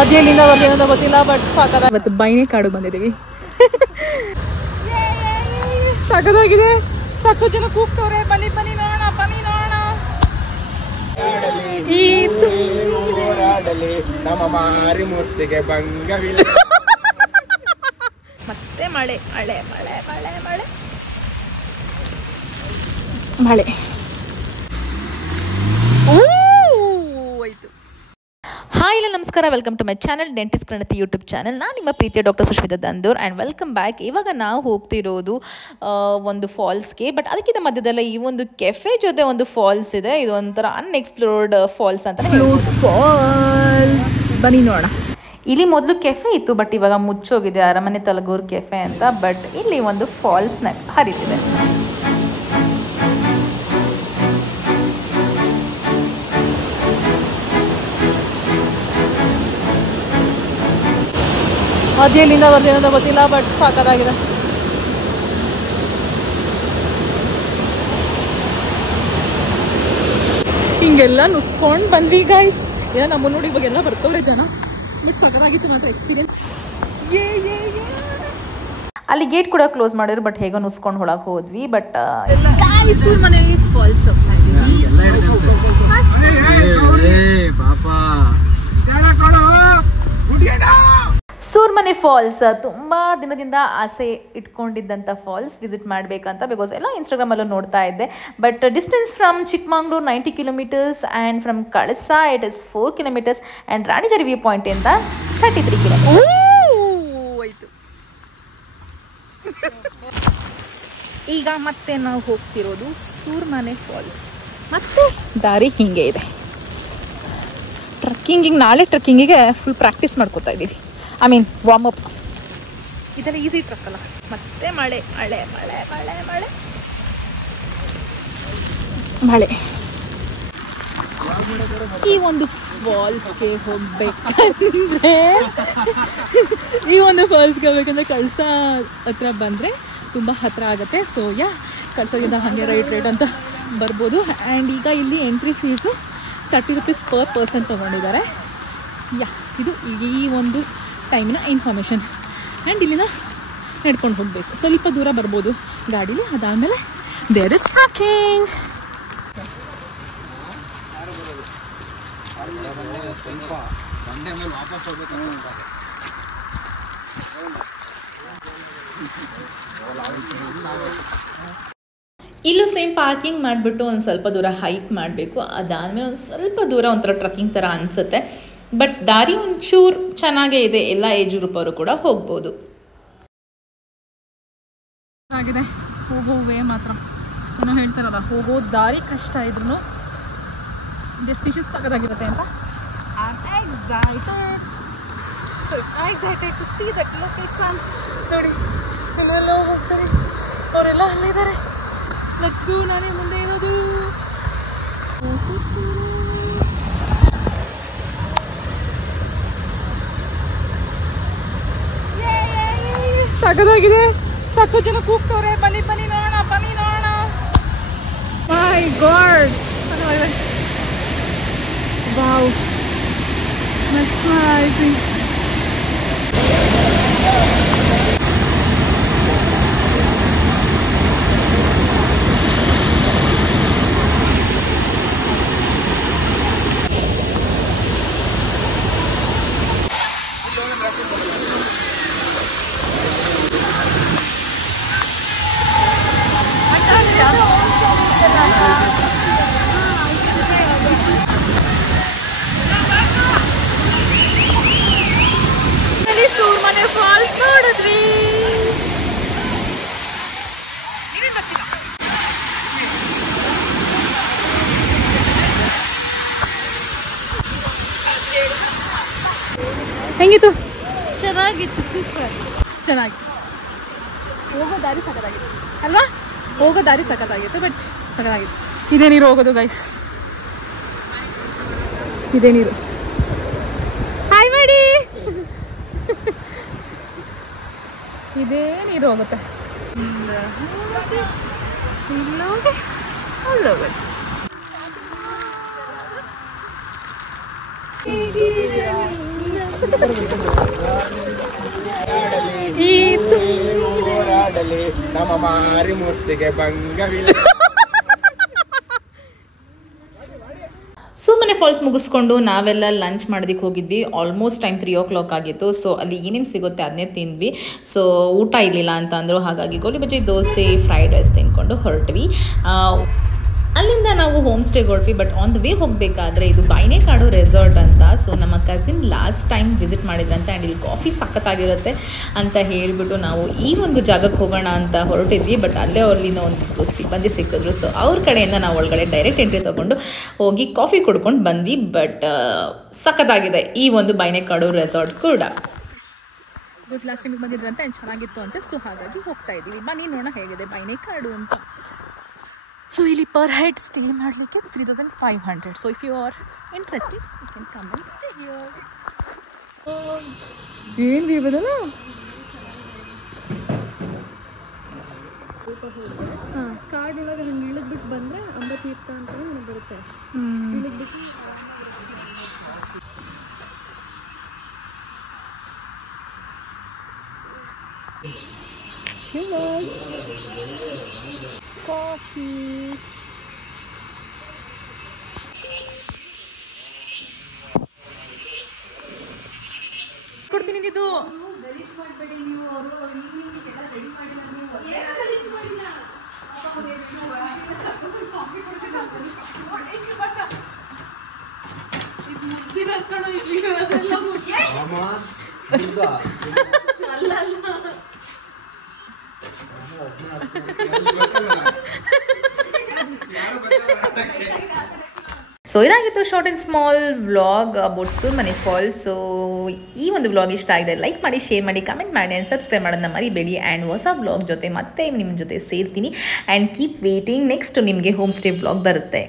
ಅದೇಲಿಂದ ಬರ್ಲಿಲ್ಲ ಗೊತ್ತಿಲ್ಲ, ಬಟ್ ಸಾಕಾದ. ಇವತ್ತು ಬೈನೆ ಕಾಡು ಬಂದಿದ್ದೀವಿ. ಸಾಕಾಗಿದೆ. ಸಾಕು ಜನ ಕೂಗ್ತವ್ರೆ, ಬನ್ನಿ ಬನ್ನಿ ನೋಡೋಣ, ಬನ್ನಿ ನೋಡೋಣ. ನಮ್ಮ ಮಾರಿಮೂರ್ತಿಗೆ ಭಂಗವಿಲ್ಲ. ಮತ್ತೆ ಮಳೆ ಮಳೆ ಮಳೆ ಮಳೆ ಮಳೆ ಮಳೆ. ಆಯ್ತು. ಹಾಯ್ ಇಲ್ಲ ನಮಸ್ಕಾರ, welcome to my channel dentist Pranathi YouTube channel. ನಾನು ನಿಮ್ಮ ಪ್ರೀತಿಯ doctor Sushmita Dandur and welcome back. ಇವಾಗ ನಾವು ಹೋಗ್ತಿರೋದು ಒಂದು ಫಾಲ್ಸ್ಗೆ. ಬಟ್ ಅದಕ್ಕಿಂತ ಮಧ್ಯದಲ್ಲ ಈ ಒಂದು ಕೆಫೆ ಜೊತೆ ಒಂದು ಫಾಲ್ಸ್ ಇದೆ. ಇದು ಒಂಥರ ಅನ್ಎಕ್ಸ್ಪ್ಲೋರ್ಡ್ ಫಾಲ್ಸ್ ಅಂತ ಫಾಲ್ಸ್. ಬನ್ನಿ ನೋಡೋಣ. ಇಲ್ಲಿ ಮೊದಲು ಕೆಫೆ ಇತ್ತು, ಬಟ್ ಇವಾಗ ಮುಚ್ಚೋಗಿದೆ, ಅರಮನೆ ತಲಗೂರು ಕೆಫೆ ಅಂತ. ಬಟ್ ಇಲ್ಲಿ ಒಂದು ಫಾಲ್ಸ್ನ ಹರಿತಿದೆ. ಅದೇಲಿಂದ ಬರ್ಲಿಲ್ಲ ಗೊತ್ತಿಲ್ಲ, ಬಟ್ ಸಾಕಾಗಿದೆ. ಹಿಂಗೆಲ್ಲ ನುಸ್ಕೊಂಡು ಬಂದ್ವಿ ಗೈಸ್. ಎಲ್ಲ ನಮ್ಮ ನೋಡಿ ಇವಾಗೆಲ್ಲ ಬರ್ತವ್ರೆ ಜನ. ಬಟ್ ಸಾಕಾಗಿತ್ತು ಮಾತ್ರ ಎಕ್ಸ್ಪೀರಿಯನ್ಸ್. ಅಲ್ಲಿ ಗೇಟ್ ಕೂಡ ಕ್ಲೋಸ್ ಮಾಡಿದ್ರು, ಬಟ್ ಹೇಗೋ ನುಸ್ಕೊಂಡು ಒಳಗೆ ಹೋದ್ವಿ. ಬಟ್ ಮನೆ ಫಾಲ್ಸ್ ಸೂರ್ಮನೆ ಫಾಲ್ಸ್ ತುಂಬ ದಿನದಿಂದ ಆಸೆ ಇಟ್ಕೊಂಡಿದ್ದಂಥ ಫಾಲ್ಸ್ ವಿಸಿಟ್ ಮಾಡಬೇಕಂತ. ಬಿಕಾಸ್ ಎಲ್ಲ ಇನ್ಸ್ಟಾಗ್ರಾಮಲ್ಲೂ ನೋಡ್ತಾ ಇದ್ದೆ. But distance from Chikmagalur 90 kilometers and from Kalasa it is 4 kilometers and Ranijhari view ಪಾಯಿಂಟಿಂದ 33 ಕಿಲೋಮೀಟರ್ಸ್. ಆಯಿತು. ಈಗ ಮತ್ತೆ ನಾವು ಹೋಗ್ತಿರೋದು ಸೂರ್ಮನೆ ಫಾಲ್ಸ್. ಮತ್ತೆ ದಾರಿ ಹಿಂಗೆ ಇದೆ. ಟ್ರಕ್ಕಿಂಗಿಗೆ, ನಾಳೆ ಟ್ರಕ್ಕಿಂಗಿಗೆ ಫುಲ್ ಪ್ರಾಕ್ಟೀಸ್ ಮಾಡ್ಕೋತಾ ಇದ್ದೀವಿ. I mean warm up. ಇದೆಲ್ಲ ಈಸಿ ಟ್ರಕ್ ಅಲ್ಲ. ಮತ್ತೆ ಮಳೆ ಮಳೆ ಮಳೆ ಮಳೆ ಮಳೆ ಮಳೆ. ಈ ಒಂದು ಫಾಲ್ಸ್ಗೆ ಹೋಗ್ಬೇಕಂದ್ರೆ ಕಳಸಾ ಹತ್ರ ಬಂದರೆ ತುಂಬ ಹತ್ರ ಆಗುತ್ತೆ. ಸೊ ಕಳಸದಿಂದ ಹಾಗೆ ರೈಟ್ ಅಂತ ಬರ್ಬೋದು. ಆ್ಯಂಡ್ ಈಗ ಇಲ್ಲಿ entry fees 30 rupees per person ತೊಗೊಂಡಿದ್ದಾರೆ. ಇದು ಈ ಒಂದು ಟೈಮಿನ ಇನ್ಫಾರ್ಮೇಷನ್. ಆ್ಯಂಡ್ ಇಲ್ಲಿಂದ ನಡ್ಕೊಂಡು ಹೋಗಬೇಕು. ಸ್ವಲ್ಪ ದೂರ ಬರ್ಬೋದು ಗಾಡೀಲಿ. ಅದಾದಮೇಲೆ ದೇರ್ ಇಸ್ ಟ್ರಕ್ಕಿಂಗ್. ಇಲ್ಲೂ ಸೇಮ್ ಪಾರ್ಕಿಂಗ್ ಮಾಡಿಬಿಟ್ಟು ಒಂದು ಸ್ವಲ್ಪ ದೂರ ಹೈಕ್ ಮಾಡಬೇಕು. ಅದಾದಮೇಲೆ ಒಂದು ಸ್ವಲ್ಪ ದೂರ ಒಂಥರ ಟ್ರಕ್ಕಿಂಗ್ ಥರ ಅನಿಸುತ್ತೆ. ಬಟ್ ದಾರಿ ಒಂಚೂರು ಚೆನ್ನಾಗೇ ಇದೆ. ಎಲ್ಲ ಏಜ್ ಗ್ರೂಪ್ ಅವರು ಕೂಡ ಹೋಗ್ಬೋದು. ಆಗಿದೆ ಹೋಗೋವೇ ಮಾತ್ರ ಏನೋ ಹೇಳ್ತಾರಲ್ಲ, ಹೋಗೋ ದಾರಿ ಕಷ್ಟ ಇದ್ರೂ ಡೆಸ್ಟಿನೇಷನ್ ಸಕ್ಕತ್ತಾಗಿರುತ್ತೆ ಅಂತ. Excited to see that location. ನೋಡಿ ಇಲ್ಲೆಲ್ಲ ಹೋಗ್ತಾರೆ, ಅವರೆಲ್ಲ ಅಲ್ಲಿದ್ದಾರೆ. Let's go. ನಾನೇ ಮುಂದೆ ಇರೋದು. ಸಾಕಾಗಿದೆ. ಸಾಕು ಜನ ಕೂಗ್ತವ್ರೆ, ಬನ್ನಿ ಬನ್ನಿ ನೋಡೋಣ, ಬನ್ನಿ ನೋಡೋಣ. ಮೈ god, wow, mesmerizing. Surmane falls ನೋಡಿದ್ವಿ. ಹೆಂಗಿತ್ತು? ಚೆನ್ನಾಗಿತ್ತು, ಸೂಪರ್ ಚೆನ್ನಾಗಿತ್ತು. ಹೋಗೋ ದಾರಿ ಸಖತ್ತಾಗಿತ್ತು ಅಲ್ವಾ? ಹೋಗೋ ದಾರಿ ಸಖತ್ತಾಗಿತ್ತು, ಬಟ್ ಸಖತ್ತಾಗಿತ್ತು. ಇದೇ ನೀರು ಹೋಗೋದು ಗೈಸ್, ಇದೇ ನೀರು. ಹಾಯ್ ಮಾಡಿ. ಇದೇ ನೀರು ಹೋಗುತ್ತೆ. ಹೋರಾಡಲಿ ನಮ್ಮ ಮಾರಿಮೂರ್ತಿಗೆ ಭಂಗವಿಲ್ಲ. ಸುಮ್ಮನೆ ಫಾಲ್ಸ್ ಮುಗಿಸ್ಕೊಂಡು ನಾವೆಲ್ಲ ಲಂಚ್ ಮಾಡೋದಕ್ಕೆ ಹೋಗಿದ್ವಿ. ಆಲ್ಮೋಸ್ಟ್ ಟೈಮ್ 3 o'clock ಆಗಿತ್ತು. ಸೊ ಅಲ್ಲಿ ಏನೇನು ಸಿಗುತ್ತೆ ಅದನ್ನೇ ತಿಂದ್ವಿ. ಸೊ ಊಟ ಇರಲಿಲ್ಲ ಅಂತ ಅಂದರು, ಹಾಗಾಗಿ ಗೋಲಿ ಬಜ್ಜಿ, ದೋಸೆ, ಫ್ರೈಡ್ ರೈಸ್ ತಿನ್ಕೊಂಡು ಹೊರಟ್ವಿ. ಅಲ್ಲಿಂದ ನಾವು ಹೋಮ್ ಸ್ಟೇಗೆ ಹೊರಟ್ವಿ. ಬಟ್ ಆನ್ ದ ವೇ ಹೋಗಬೇಕಾದ್ರೆ ಇದು ಬೈನೇಕಾಡು ರೆಸಾರ್ಟ್ ಅಂತ. ಸೊ ನಮ್ಮ ಕಸಿನ್ ಲಾಸ್ಟ್ ಟೈಮ್ ವಿಸಿಟ್ ಮಾಡಿದ್ರಂತೆ ಆ್ಯಂಡ್ ಇಲ್ಲಿ ಕಾಫಿ ಸಖತ್ತಾಗಿರುತ್ತೆ ಅಂತ ಹೇಳಿಬಿಟ್ಟು ನಾವು ಈ ಒಂದು ಜಾಗಕ್ಕೆ ಹೋಗೋಣ ಅಂತ ಹೊರಟಿದ್ವಿ. ಬಟ್ ಅಲ್ಲೇ ಅಲ್ಲಿನ ಒಂದು ಸಿಬ್ಬಂದಿ ಸಿಕ್ಕಿದ್ರು. ಸೊ ಅವ್ರ ಕಡೆಯಿಂದ ನಾವು ಒಳಗಡೆ ಡೈರೆಕ್ಟ್ ಎಂಟ್ರಿ ತೊಗೊಂಡು ಹೋಗಿ ಕಾಫಿ ಕುಡ್ಕೊಂಡು ಬಂದ್ವಿ. ಬಟ್ ಸಖತ್ತಾಗಿದೆ ಈ ಒಂದು ಬೈನೇಕಾಡು ರೆಸಾರ್ಟ್ ಕೂಡ. ಲಾಸ್ಟ್ ಟೈಮಿಗೆ ಬಂದಿದ್ರಂತೆ ಆ್ಯಂಡ್ ಚೆನ್ನಾಗಿತ್ತು ಅಂತ. ಸೊ ಹಾಗಾಗಿ ಹೋಗ್ತಾ ಇದ್ದೀವಿ. ಬನ್ನಿ ನೋಡೋಣ ಹೇಗಿದೆ ಬೈನೇಕಾಡು ಅಂತ. ಸೊ ಇಲ್ಲಿ ಪರ್ ಹೆಡ್ ಸ್ಟೇ ಮಾಡಲಿಕ್ಕೆ 3500. So if you are interested you can come and stay here. ಏನು ವ್ಯೂ ಬದಲ್ಲ. ಹಾಂ, ಕಾಡೊಳಗೆ ಹಂಗೆ ಇಳಿದ್ಬಿಟ್ಟು ಬಂದರೆ ಅಂಬತೀರ್ಥ ಅಂತ ಬರುತ್ತೆ. ಇಳಿದ್ಬಿಟ್ಟು ಕಾಫಿ. ಕೊಡ್ತೀನಿ ಇದು. ಸೊ ಇದಾಗಿತ್ತು short and small vlog about Surmane falls. So ಈ ಒಂದು ವ್ಲಾಗ್ ಇಷ್ಟ ಆಗಿದೆ ಲೈಕ್ ಮಾಡಿ, ಶೇರ್ ಮಾಡಿ, ಕಮೆಂಟ್ ಮಾಡಿ ಆ್ಯಂಡ್ ಸಬ್ಸ್ಕ್ರೈಬ್ ಮಾಡೋದನ್ನ ಮರಿಬೇಡಿ. ಆ್ಯಂಡ್ ಹೊಸ ವ್ಲಾಗ್ ಜೊತೆ ಮತ್ತೆ ನಿಮ್ಮ ಜೊತೆ ಸೇರ್ತೀನಿ. ಆ್ಯಂಡ್ ಕೀಪ್ ವೇಟಿಂಗ್, ನೆಕ್ಸ್ಟ್ ನಿಮಗೆ ಹೋಮ್ ಸ್ಟೇ ವ್ಲಾಗ್ ಬರುತ್ತೆ.